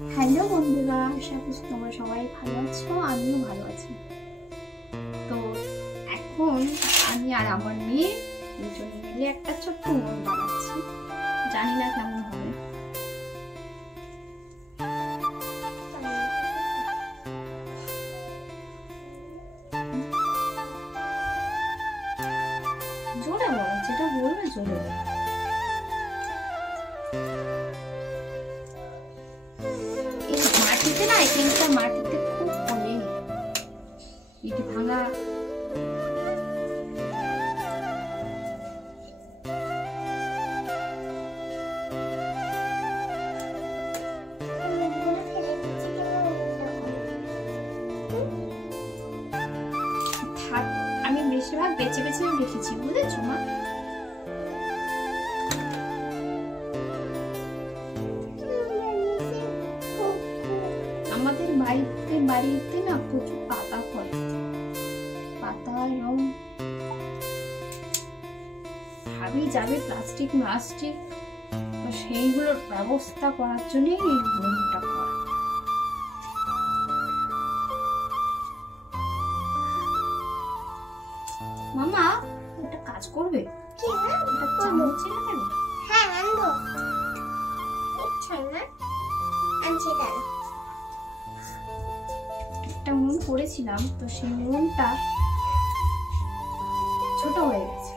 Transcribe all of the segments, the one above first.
Hello বন্ধুরা, আশা করছি তোমরা সবাই ভালো আছো, আমিও ভালো আছি। তো এখন আমি আর আমার মেয়ে দুজন মিলে একটা ছোট্ট উনুন বানাচ্ছি, জানি না কেমন হবে। জোরে বলো, যেটা বলবে জোরে বলো। মাটিতে না, এখানটা মাটিতে খুব পড়ে, ইট ভাঙা। আমি বেশিরভাগ বেছে বেছে রেখেছি, বুঝেছো মা? আমাদের বাড়িতে না প্রচুর পাতা ফলে, পাতা এবং ভাবি যাবে প্লাস্টিক তো সেইগুলোর ব্যবস্থা করার জন্য এই উনুনটা করা। মামা একটা কাজ করবে? কি না? একটা চামচ এনে দেবে? হ্যাঁ আনবো। ছয় না আনছি, দাঁড়া। একটা উনুন করেছিলাম, তো সেই উনুনটা ছোট হয়ে গেছে।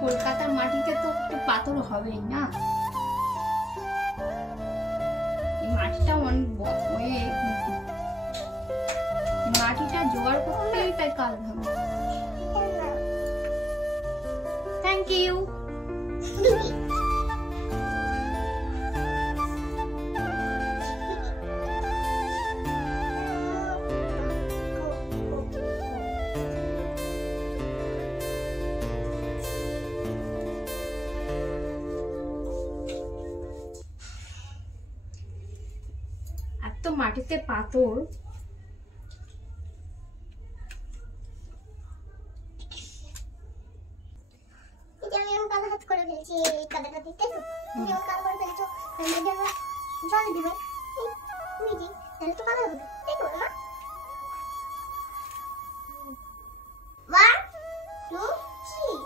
কলকাতার মাটিতে তো একটু পাথর হবেই না, মাটিটা অনেক হয়ে মাটিটা জোগাড় করতেই তাই কাল ভাবে। Thank you. তো মাটিতে পাথর, আমি কালো হাত করে ফেলছি, এই কাদাটা দিতে না তুমি আমার কালো করে ফেলছো, আমি যখন জল দিবে মিটি তাহলে তো কালো হবে, তাই তো না? 1 2 3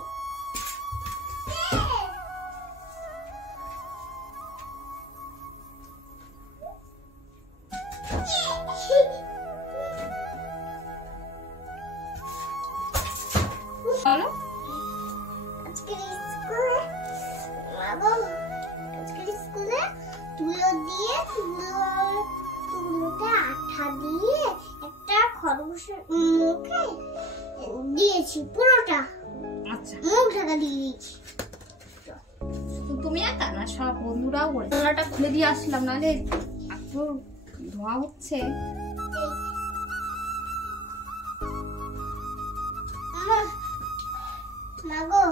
চলো। আজকের স্কুলে তুলো তুলোতে আঠা দিয়ে একটা খরগোশের মুখে দিয়েছি, পুরোটা। আচ্ছা, মুখ ঢাকা দিয়ে দিয়েছি। তুমি একা না, সব বন্ধুরাও বলে। তোলাটা খুলে দিয়ে আসলাম, নাহলে এত ধোঁয়া হচ্ছে। মাগো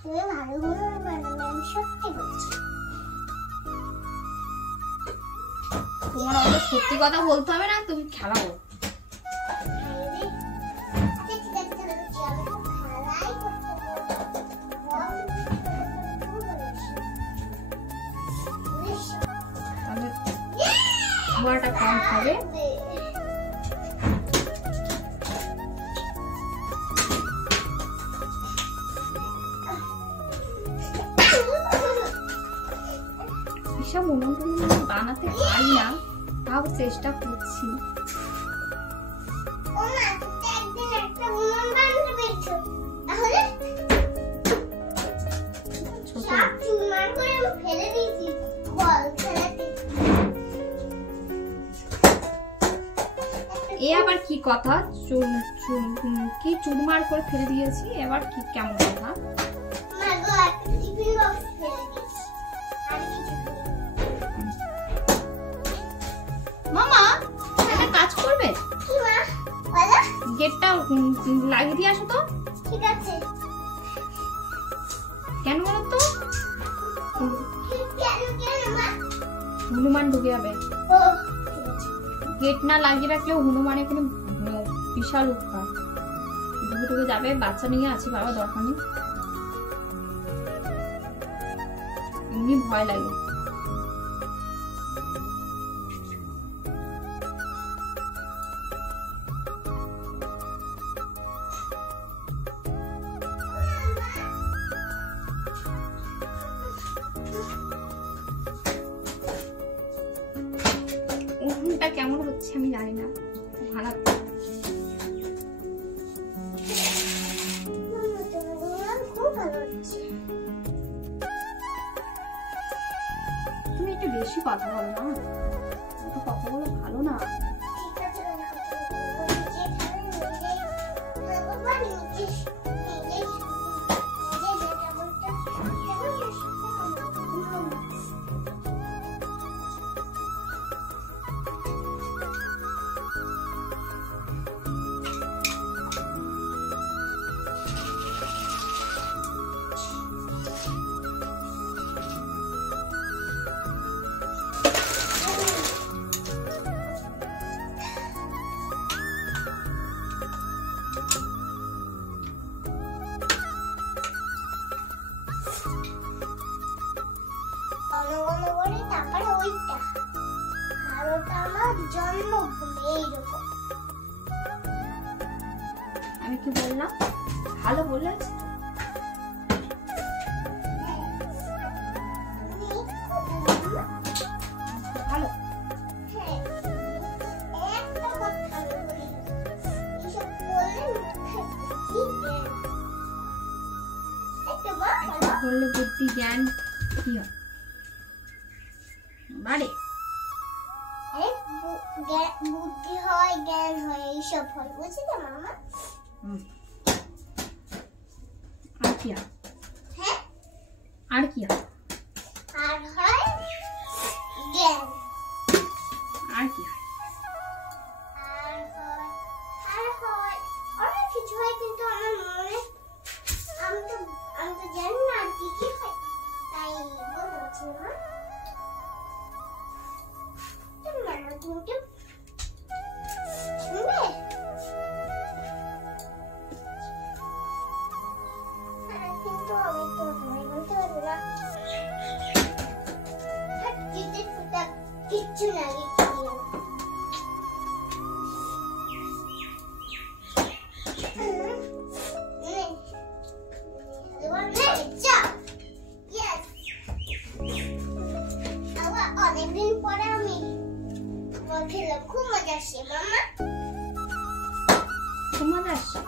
তুমি ভালো করে বানাবে, আমি সত্যি বলছি। তোমার অত সত্যি কথা বলতে হবে না, তুমি খেলা করো। তাহলে ধোঁয়াটা কম হবে। এসব উনুন বানাতে পারি না, তাও চেষ্টা করছি। এ আবার কি কথা? কি চুরমার করে ফেলে দিয়েছি, এবার কি কেমন কথা? মামা একটা কাজ করবে? গেটটা লাগিয়ে দিয়ে আসো তো। ঠিক আছে। কেন বলো তো? হনুমান ঢুকে যাবে। গেট না লাগিয়ে রাখলেও হনুমানের কোনো বিশাল উৎপাত, ঢুকে ঢুকে যাবে। বাচ্চা নিয়ে আছি বাবা, দরকার নেই, এমনি ভয় লাগে। ওভেনটা কেমন হচ্ছে আমি জানি না, খারাপ। তুমি একটু বেশি কথা বলো না, একটু কথা বলো, ভালো না। আমি কি বললাম? ভালো বলে ভালো। বললে বুদ্ধি জ্ঞান কি হয় বাড়ে? বুদ্ধি হয়, জ্ঞান হয়, এইসব হয়, বুঝলি মামা? আর কি হয়? হ্যাঁ, আর কি হয়? আর হয় জ্ঞান। আর কি হয়? আর হয় অনেক কিছু হয়, কিন্তু আমার মনে আমি তো জানি না আর কি কি হয়, তাই বলতে পারছি না। তুমি শুনবে? কিন্তু আমি তো বলতে পারবো না। কিচ্ছু না, অনেকদিন পরে আমি খেলাম, খুব মজা আসছে মামা। খুব মজা আসছে?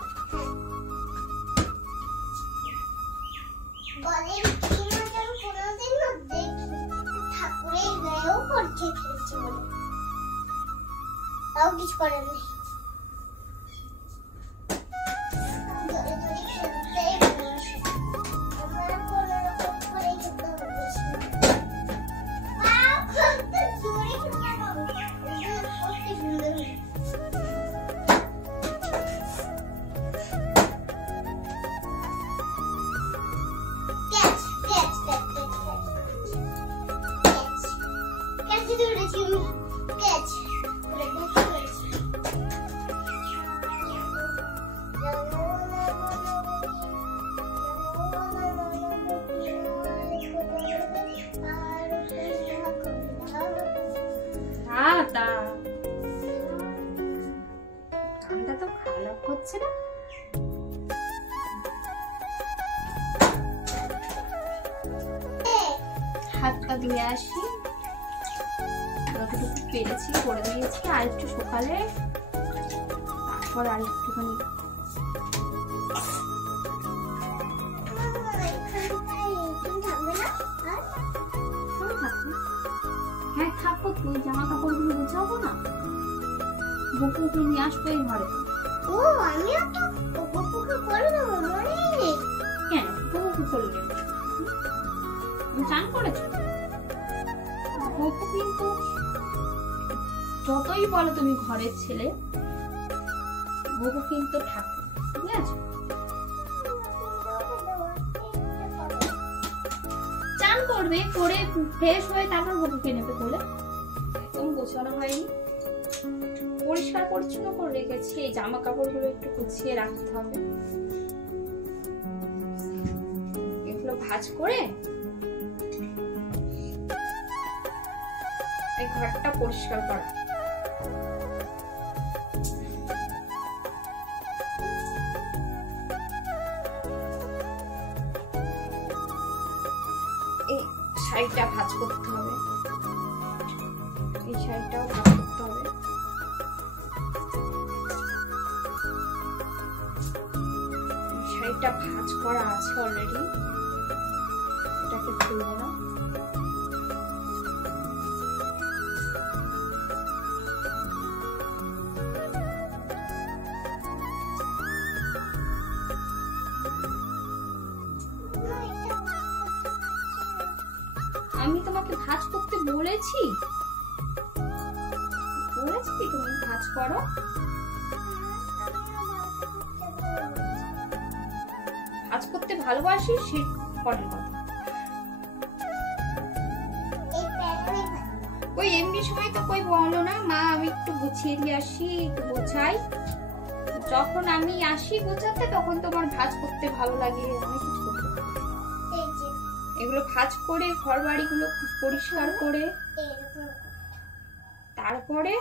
বলেন কি মজা আমি কোনোদিন না দেখি। ঠাকুরের গায়েও পড়ছে খেলছে বলে, তাও কিছু করার নেই। ধরে ধরে খেলতে আমার কোনো রকম করে খেলতে হবে। গানটা তো খারাপ হচ্ছে না। হাত পা ধুয়ে আসি, যতটুকু পেরেছি করে দিয়েছি, আর একটু সকালে, তারপর আর একটুখানি হ্যাঁ থাকবো। তুই জামা কাপড় গুলো গুছাবো না, বকুকে নিয়ে আসবো এই ঘরে। ও আমিও তো বকুকে করে দেবো মনে নেই। কেন বকু করলে? চান করেছো? বকু কিন্তু যতই বলো তুমি ঘরের ছেলে, বকু কিন্তু ঠাকুর, বুঝেছো? চান করবে, করে ফ্রেশ হয়ে তারপর বকুকে নেবে বলে একদম গোছানো হয়নি। পরিষ্কার পরিচ্ছন্ন করে রেখেছি। এই জামা কাপড়গুলো একটু গুছিয়ে রাখতে হবে। এগুলো ভাঁজ করে এই ঘরটা পরিষ্কার করা। এই শাড়িটা ভাঁজ করতে হবে, এই শাড়িটাও ভাঁজ করতে হবে। শাড়িটা ভাঁজ করা আছে অলরেডি, এটাকে খুলবো না। আমি তোমাকে ভাঁজ করতে বলেছি, তুমি ভাঁজ করো। ভাঁজ করতে ভালোবাসি সে পরের কথা। ওই এমনি সময় তো কই বলো না মা আমি একটু গুছিয়ে দিয়ে আসি, একটু গোছাই। যখন আমি আসি গোছাতে তখন তোমার ভাঁজ করতে ভালো লাগে, অনেক কিছু করতে। এগুলো ভাঁজ করে ঘর বাড়িগুলো পরিষ্কার করে তারপরে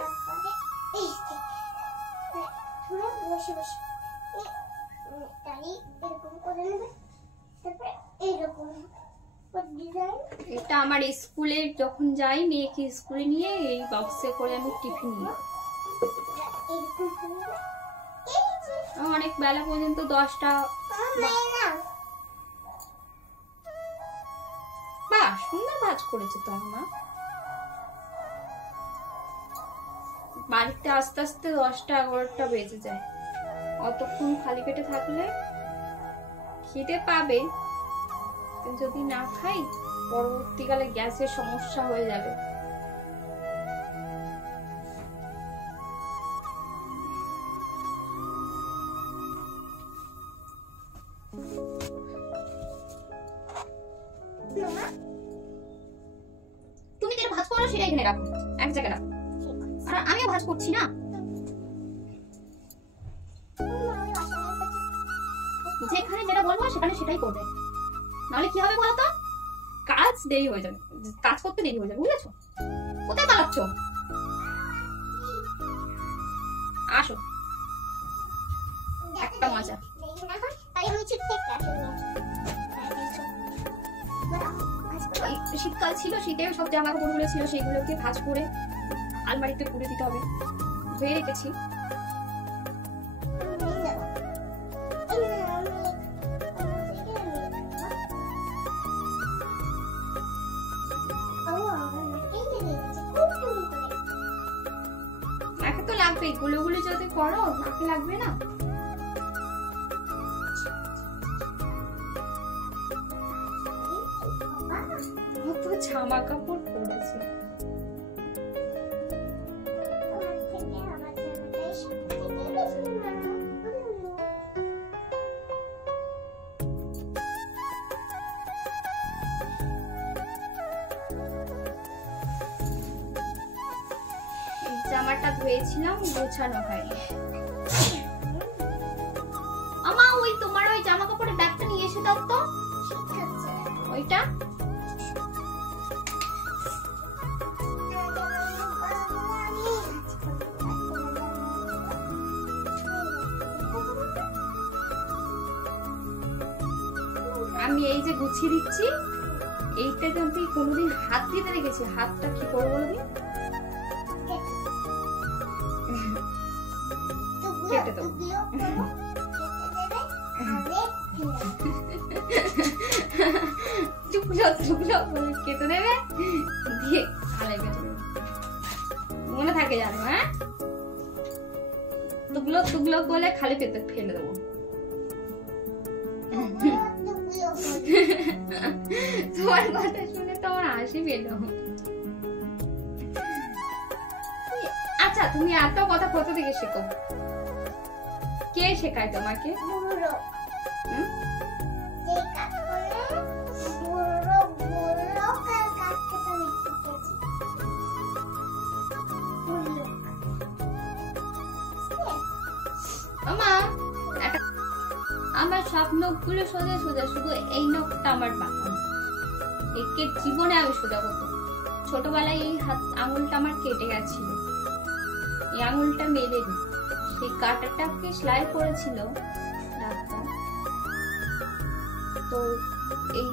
এটা আমার স্কুলে যখন যাই মেয়েকে স্কুলে নিয়ে এই বক্সে করে আমি টিফিন নিই। অনেক বেলা পর্যন্ত 10টা। বাহ সুন্দর ভাঁজ করেছে তো মা। বাড়িতে আস্তে আস্তে 10টা 11টা বেজে যায়। অতক্ষণ খালি পেটে থাকলে খিদে পাবে, যদি না খাই পরবর্তীকালে গ্যাসের সমস্যা হয়ে যাবে। তুমি যেটা ভাঁজ করো সেটা এখানে রাখো, এক জায়গায় রাখো। আর আমিও ভাঁজ করছি না, যেখানে যেটা বলবো সেখানে সেটাই করবে, নাহলে কি হবে বলতো কাজ দেরি হয়ে যাবে, কাজ করতে দেরি হয়ে যাবে। বুঝেছো? কোথায় পালাচ্ছ? আসো, একটা মজা। শীতকাল ছিল, শীতেও সব জামা কাপড়গুলো ছিল সেগুলোকে ভাঁজ করে আলমারিতে পুড়ে দিতে হবে। ধুয়ে রেখেছি। নাকে তো লাগবে, গুলো যদি করো নাকে লাগবে না? কত জামা কাপড় পরেছে। জামাটা ধুয়েছিলাম, গোছানো হয়নি। আমা ওই তোমার ওই জামা কাপড়ের ব্যাগটা নিয়ে এসে দাও তো, ওইটা। আমি এই যে গুছিয়ে দিচ্ছি, এইটা যদি কোনোদিন হাত দিতে রেখেছি, হাতটা কি করবো বলবি? কেটে দেবো। কেটে দেবে, দিয়ে খালে কেটে দেবে, মনে থাকে জানো? হ্যাঁ, তুগলো বলে খালি পেতে ফেলে দেবো। তোমার কথা শুনে তো আমার হাসি পেল। আচ্ছা তুমি এত কথা কোথা থেকে শেখো? কে শেখায় তোমাকে? সব নখগুলো সোজা সোজা, শুধু এই নখটা আমার বাঁকা। একে জীবনে আমি সোজা করতে, ছোটবেলায় এই হাত আঙুলটা আমার কেটে গেছিল, এই আঙুলটা মেলেনি, সেই কাঁটাটাকে সেলাই করেছিল ডাক্তার। তো এই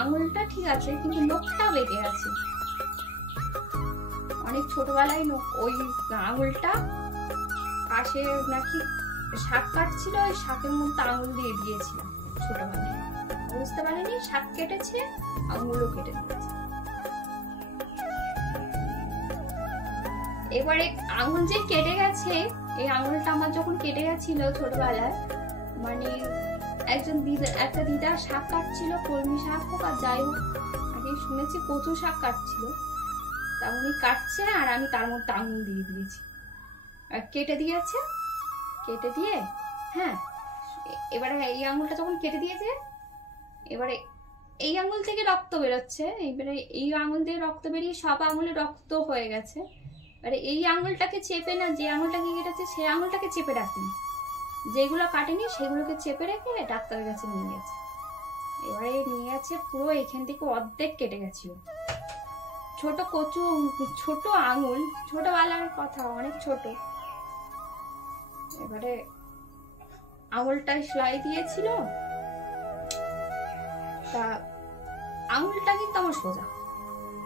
আঙুলটা ঠিক আছে, কিন্তু নখটা বেঁকে গেছে। অনেক ছোটবেলায় ওই আঙুলটা পাশে নাকি শাক কাটছিল, ওই শাকের মধ্যে আঙুল দিয়ে দিয়েছিল ছোটবেলায়, বুঝতে পারিনি শাক কেটেছে, আঙুলও কেটে দিয়েছে। এবারে আঙুল যে কেটে গেছে, এই আঙুলটা আমার যখন কেটে গেছিল ছোটবেলায়, মানে একজন দিদা, একটা দিদা শাক কাটছিল, কলমি শাক হোক আর যাই হোক, আগে শুনেছি কচু শাক কাটছিল, তা উনি কাটছে আর আমি তার মধ্যে আঙুল দিয়ে দিয়েছি, আর কেটে দিয়েছে। কেটে দিয়ে হ্যাঁ, এবারে এই আঙুলটা যখন কেটে দিয়েছে, এবারে এই আঙুল থেকে রক্ত বেরোচ্ছে, এবারে এই আঙুল দিয়ে রক্ত বেরিয়ে সব আঙুলে রক্ত হয়ে গেছে। এবারে এই আঙুলটাকে চেপে না, যে আঙুলটাকে কেটেছে সেই আঙুলটাকে চেপে রাখেনি, যেগুলো কাটেনি সেগুলোকে চেপে রেখে ডাক্তারের কাছে নিয়ে গেছে। এবারে নিয়ে গেছে, পুরো এখান থেকে অর্ধেক কেটে গেছিল। ছোট কচু, ছোট আঙুল, ছোটবেলার কথা, অনেক ছোট। এবারে আঙুলটায় সেলাই দিয়েছিল, তা আঙুলটা কিন্তু আমার সোজা,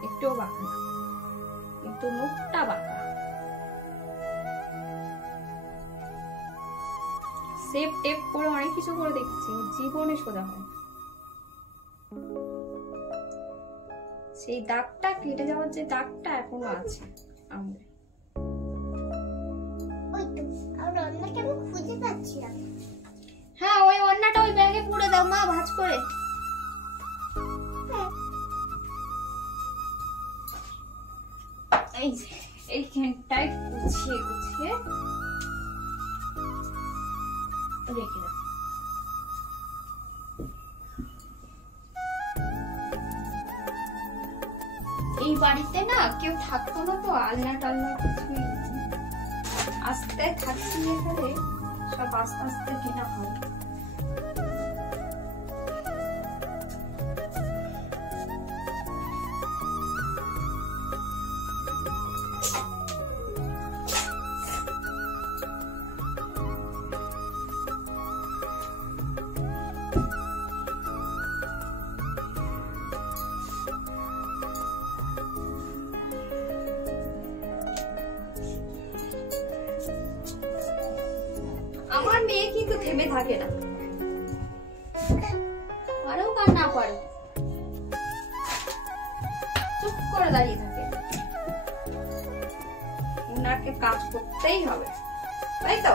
একটুও বাঁকা না, কিন্তু মুখটা বাঁকা। সেপ টেপ করে অনেক কিছু করে দেখছি, জীবনে সোজা হয়। সেই দাগটা, কেটে যাওয়ার যে দাগটা এখনো আছে আঙুলে। হ্যাঁ, ওই ওড়নাটা ওই ব্যাগে পুরে দাও মা, ভাঁজ করে। এইখানটায় গুছিয়ে গুছিয়ে রেখে দাও। এই বাড়িতে না কেউ থাকতো না, তো আলনা টালনা কিছুই আস্তে থাকছি, এখানে সব আস্তে আস্তে কেনা হয়। আমার মেয়ে কিন্তু থেমে থাকে না, পারেও আর না পারে, চুপ করে দাঁড়িয়ে থাকে। ওনাকে কাজ করতেই হবে, তাই তো?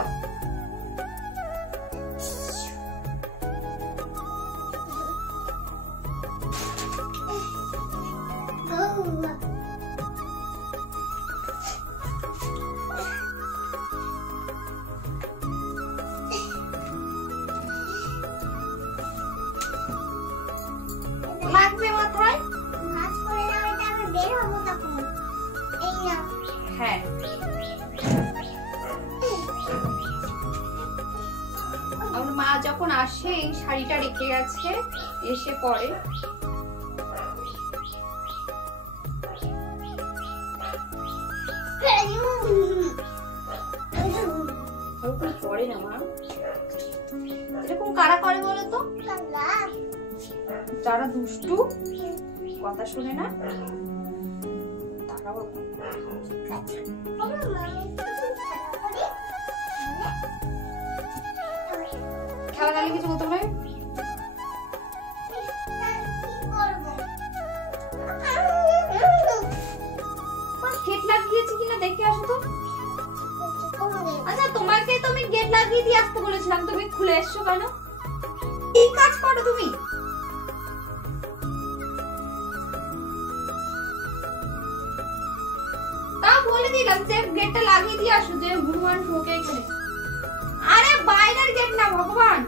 লাগবে মাথায়, ভাঁজ করে নাও, এটা আমি বের হবো তখন। এই নাও। হ্যাঁ, আমার মা যখন আসে এই শাড়িটা রেখে গেছে, এসে পরে পরে না মা, এরকম কারা করে বলো তো? যারা দুষ্টু, কথা শুনে না, তারাও। খেলা তাহলে কিছু করতে হবে, গেট লাগিয়েছি কিনা দেখে আসো তো। আচ্ছা, তোমাকে তো আমি গেট লাগিয়ে দিয়ে আসতে বলেছিলাম, তুমি খুলে এসছো কেন? এই কাজ করো তুমি। তা বলে দিলাম যে গেটটা লাগিয়ে দিয়ে আসো, যে হনুমান ঢোকে এখানে। আরে বাইরের গেট না, ভগবান।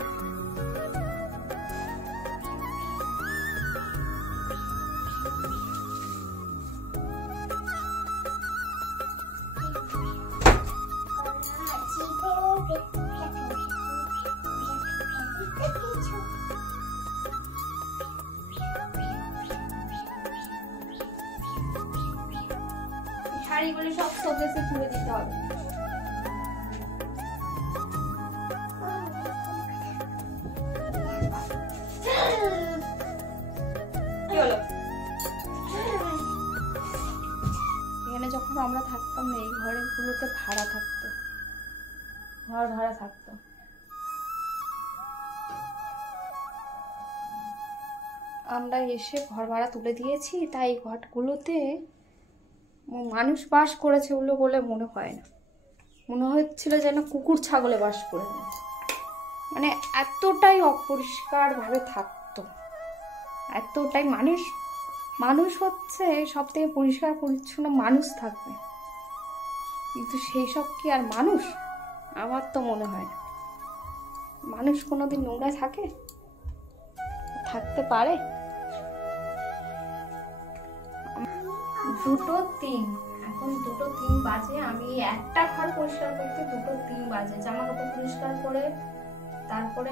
কিছু শাড়িগুলো সব শোকেসে তুলে দিতে হবে। কি হলো? এখানে যখন আমরা থাকতাম এই ঘরগুলোতে ভাড়া থাকতো, ঘর ভাড়া থাকতো। আমরা এসে ঘর ভাড়া তুলে দিয়েছি, তাই এই ঘরগুলোতে মানুষ বাস করেছে ওগুলো বলে মনে হয় না, মনে হচ্ছিল যেন কুকুর ছাগলে বাস করে, মানে এতটাই অপরিষ্কারভাবে থাকতো, এতটাই। মানুষ হচ্ছে সব থেকে পরিষ্কার পরিচ্ছন্ন মানুষ থাকবে, কিন্তু সেই সব কি আর মানুষ? আমার তো মনে হয় না। মানুষ কোনোদিন নোংরা থাকতে পারে? 2:03, এখন 2:03 বাজে। আমি একটা ঘর পরিষ্কার করতে 2:03 বাজে। জামা কাপড় পরিষ্কার করে তারপরে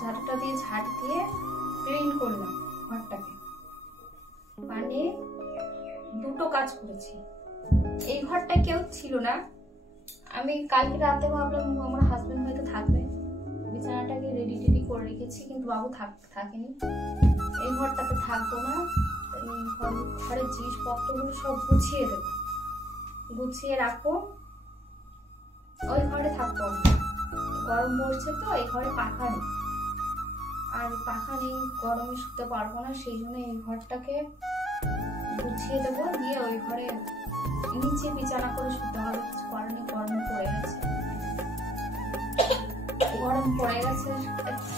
ঝাড়ুটা দিয়ে ঝাড় দিয়ে ক্লিন করলাম ঘরটাকে, মানে দুটো কাজ করেছি। এই ঘরটা কেউ ছিল না, আমি কালকে রাতে ভাবলাম আমার হাজবেন্ড হয়তো থাকবে, বিছানাটাকে রেডি করে রেখেছি, কিন্তু বাবু থাকেনি। এই ঘরটাতে থাকবো না, ঘরের জিনিসপত্রগুলো সব গুছিয়ে দেবো, গুছিয়ে রাখবো, ওই ঘরে থাকবো। গরম পড়ছে তো, এই ঘরে পাখা নেই, আর পাখা নেই, গরমে শুতে পারবো না, সেই জন্য এই ঘরটাকে গুছিয়ে দেবো, দিয়ে ওই ঘরে নিচে বিছানা করে শুতে হবে। কিছু করার নেই, গরম পড়ে গেছে।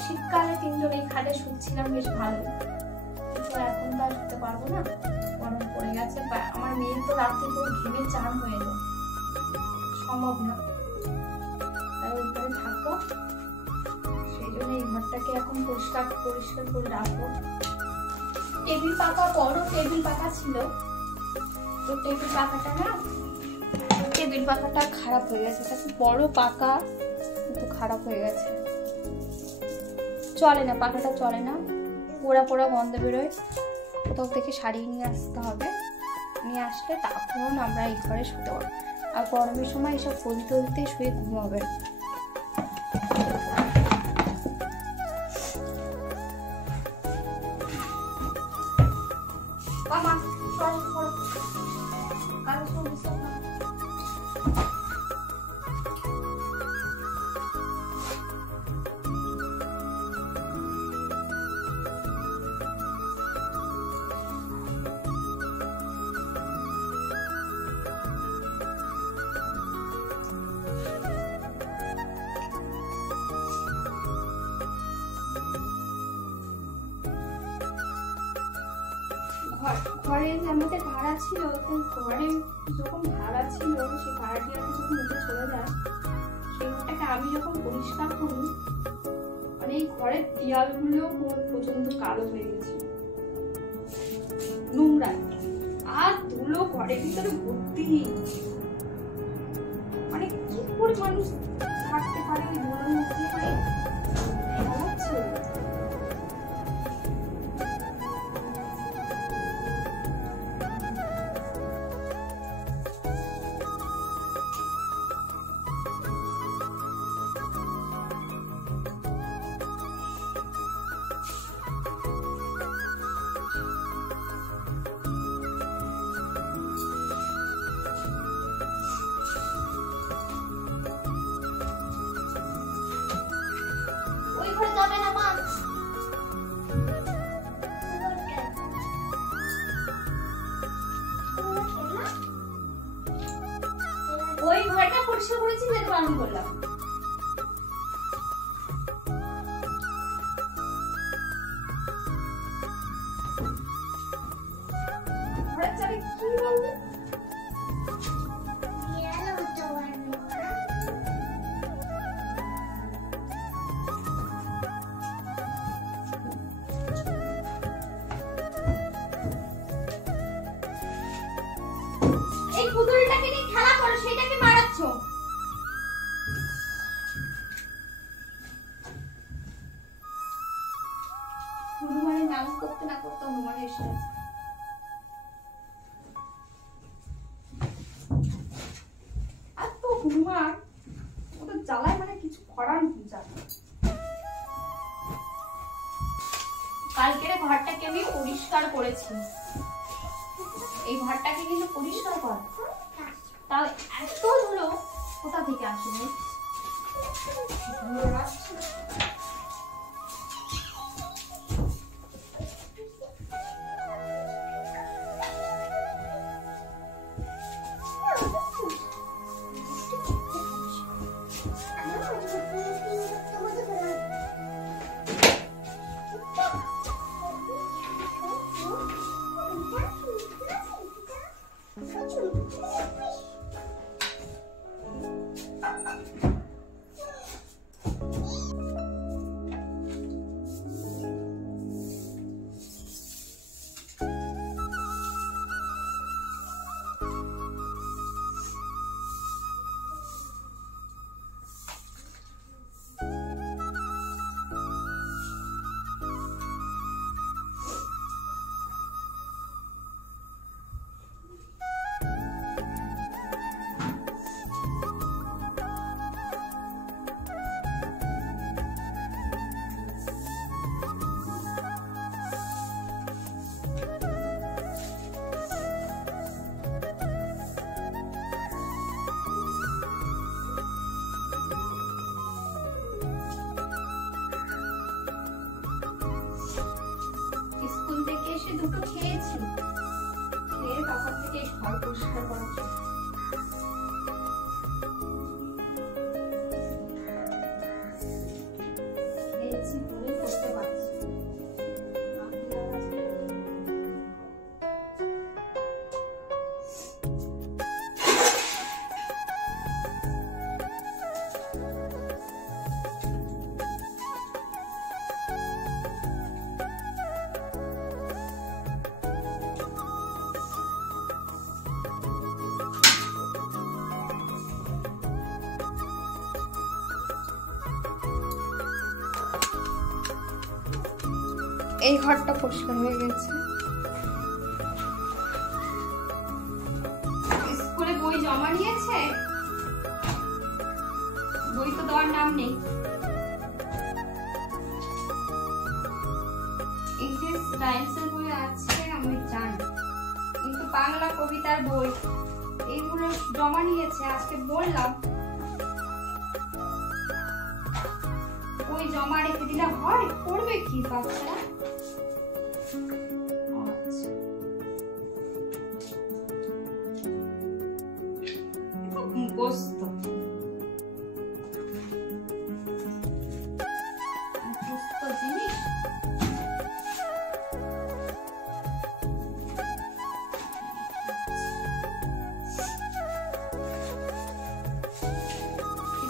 শীতকালে তিনজন এই খাটে শুচ্ছিলাম, বেশ ভালো, কিন্তু এখন তো আর শুতে পারবো না, গরম পড়ে গেছে। আমার মেয়ে তো রাতে পুরো ঘেমে চান হয়ে যায়, সম্ভব না, তাই ওই ঘরে থাকবো। সেই জন্য এই ঘরটাকে এখন পরিষ্কার করে রাখবো। টেবিল পাকা, বড় টেবিল পাকা ছিল, তো টেবিল পাকাটা খারাপ হয়ে গেছে। বড় পাকা কিন্তু খারাপ হয়ে গেছে, চলে না, পাখাটা চলে না, পোড়া গন্ধ বেরোয়। কোথাও থেকে সারিয়ে নিয়ে আসতে হবে, নিয়ে আসলে তখন আমরা এই ঘরে শুতে পারবো। আর গরমের সময় এসব গদি শুয়ে ঘুমাবে। ঘরে আমাদের ভাড়া ছিল, ঘরে যখন ভাড়া ছিল সেই ভাড়াটিয়াটা যখন উঠে চলে যায়, সেই ঘরটাকে আমি যখন পরিষ্কার করি, মানে এই ঘরের দেয়ালগুলো পর্যন্ত কালো হয়ে গেছে নোংরা, আর ধুলো ঘরের ভিতরে ভর্তি। মানে কি করে মানুষ থাকতে পারে ওই ধুলোর মধ্যে? ওই ঘরটা পরিষ্কার করেছি, বারণ করলাম। ঘরের চাবি কি বলবো? এই পুতুলটাকে নিয়ে খেলা করো, সেটাকে মারাচ্ছ। আমি পরিষ্কার করেছি, এই ঘরটাকে কিন্তু পরিষ্কার কর, তাও এত ধুলো কোথা থেকে আসবে? দুটো খেয়েছি, খেয়ে তখন থেকে ঘর পরিষ্কার করা খেয়েছি বলে করতে পারছি। এই ঘরটা পরিষ্কার হয়ে গেছে। স্কুলে বই জমা নিয়েছে, বই তো দেওয়ার নাম নেই। ইংলিশ সায়েন্সের বই আছে আমি জানি, কিন্তু বাংলা কবিতার বই এইগুলো জমা নিয়েছে। আজকে বললাম বই জমা রেখে দিলে হয়, পড়বে কি বাচ্চারা? মুখস্থ জিনিস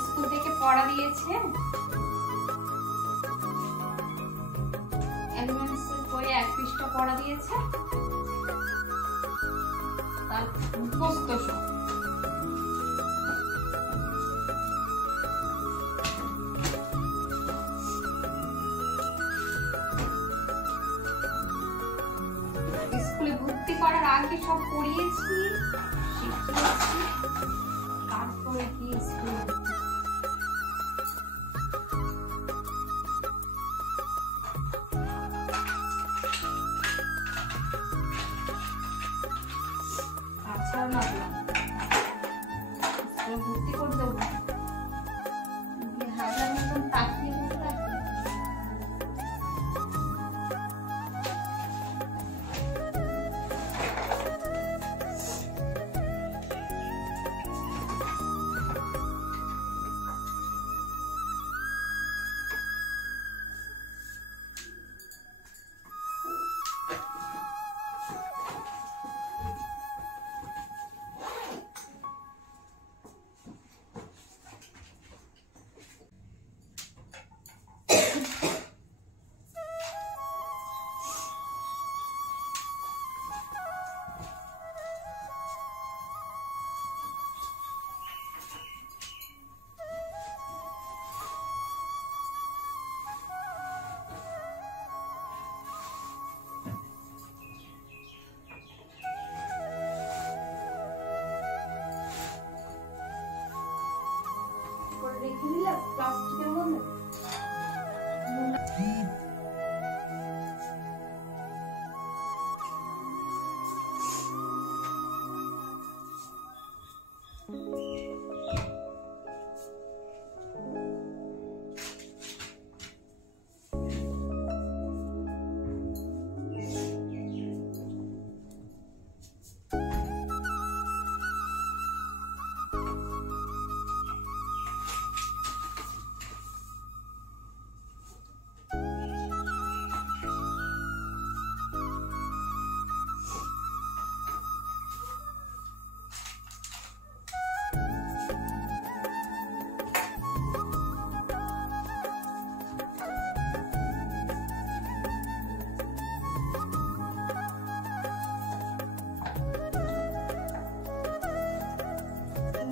স্কুল থেকে পড়া দিয়েছে, বই 1 পৃষ্ঠা পড়া দিয়েছে, তার মুখস্থ সব। স্কুলে ভর্তি করার আগে সব পড়িয়েছি, শিখিয়েছি, তারপরে কি স্কুলে ভর্তি করে দেবো। হাজার মতন তাকিয়ে বসে থাকবে।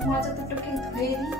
মাজা দুটোকে ধুয়ে দিই।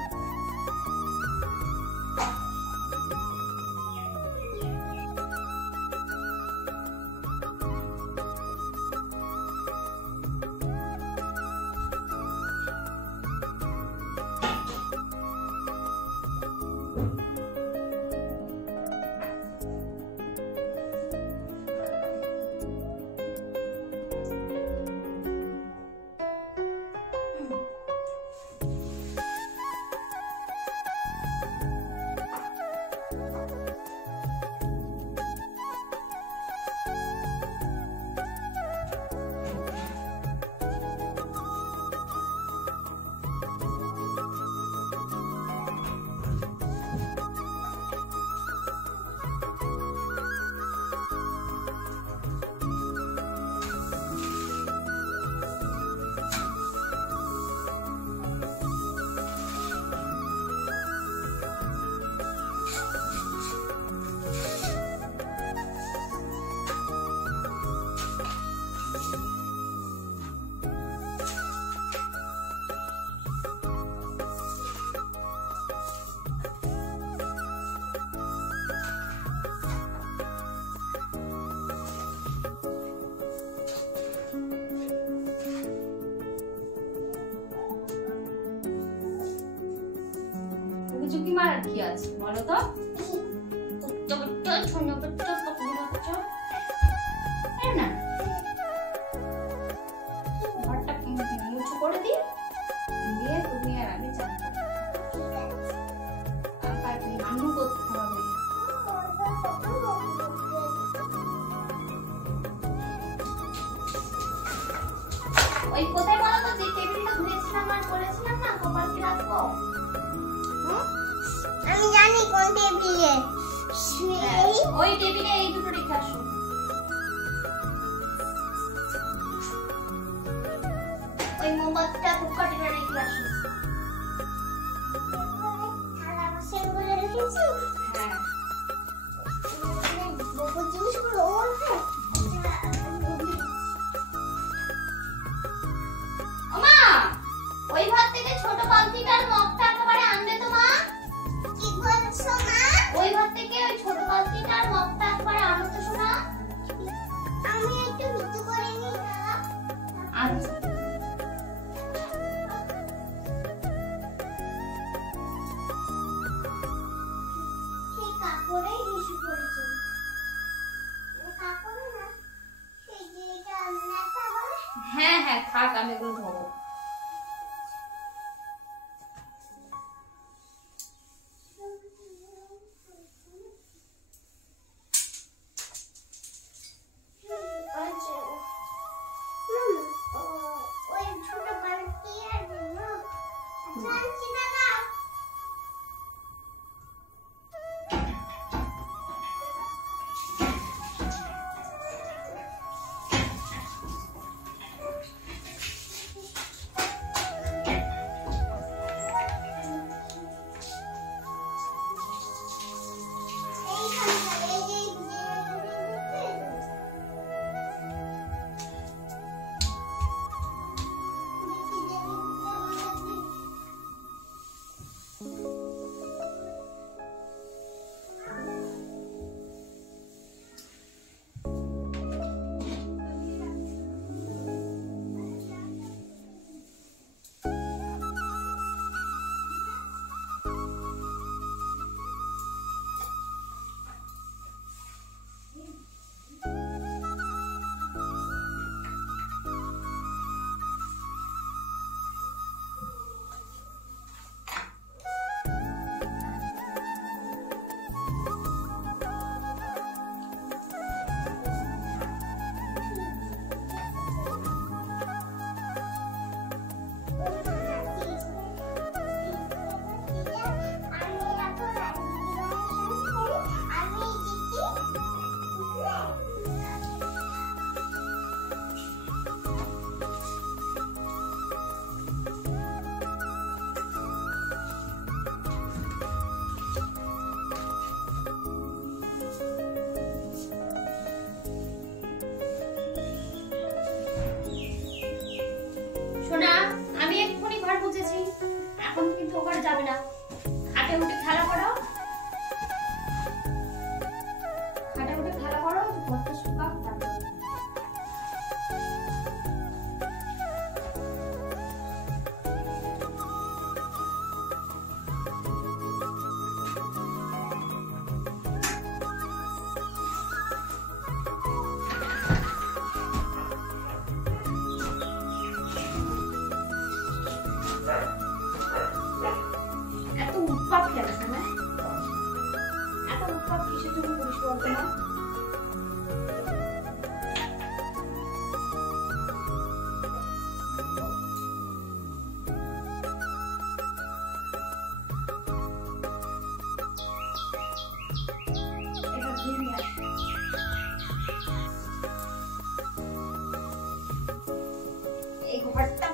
চুকি মার কি আছে বলো তো? না ঘরটা মুছে করে দিয়ে দিয়ে তুমি আর আগে চান আর কি রান্না করতে হবে। ওই কোথায় বলো তো, যে টেবিলটা ধুয়েছিলাম আর বলেছিলাম না কপালকে রাখবো, আমি জানি কোন টেবিলে। ওই টেবিলে এই দুটো রেখে আসো। ওই মোমবাতিটা ধূপকাঠিটা রেখে আসো। থালা বাসনগুলো রেখেছি। হ্যাঁ বহু জিনিসগুলো ওর হয়। ওমা ওই ঘর থেকে ছোট বালতিটার মগটা একেবারে আনবে তো মা। কি বলছো মা? ওই ঘর থেকে ওই ছোট বালতিটার মগটা একেবারে আনো তো শোনা। আমি একটু নিচু করে নিই না। আচ্ছা সেই কাপড়ে হিসু করেছে। কাপড় না, সেই যে এটা নেতা বলে। হ্যাঁ হ্যাঁ থাক, আমি এগুলো ধোবো। ওই ছোট বালতি আর জানছি না না।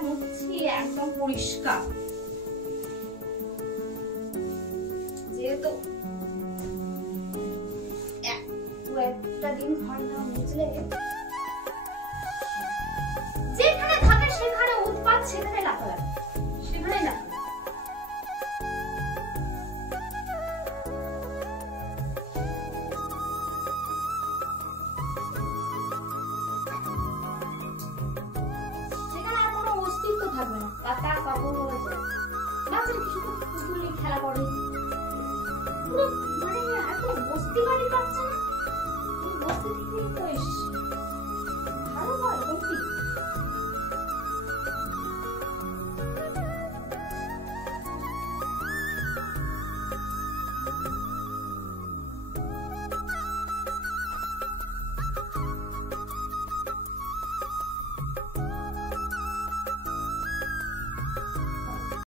মুছছি একদম পরিষ্কার, যেহেতু একটা দিন ঘর না মুছলে যেখানে থাকে সেখানে উৎপাত, সেখানে লাফালাফি, সেখানে লাফালাফি। সেখানে আর কোনো অস্তিত্ব থাকবে না, পাতা কাপড় হয়ে যাবে, বাচ্চারা কি শুধু ফুটবলে খেলা করে, পুরো মানে এত বস্তি বাড়ির বাচ্চা না, বস্তি থেকেই তো এসছে, ভালো হয়।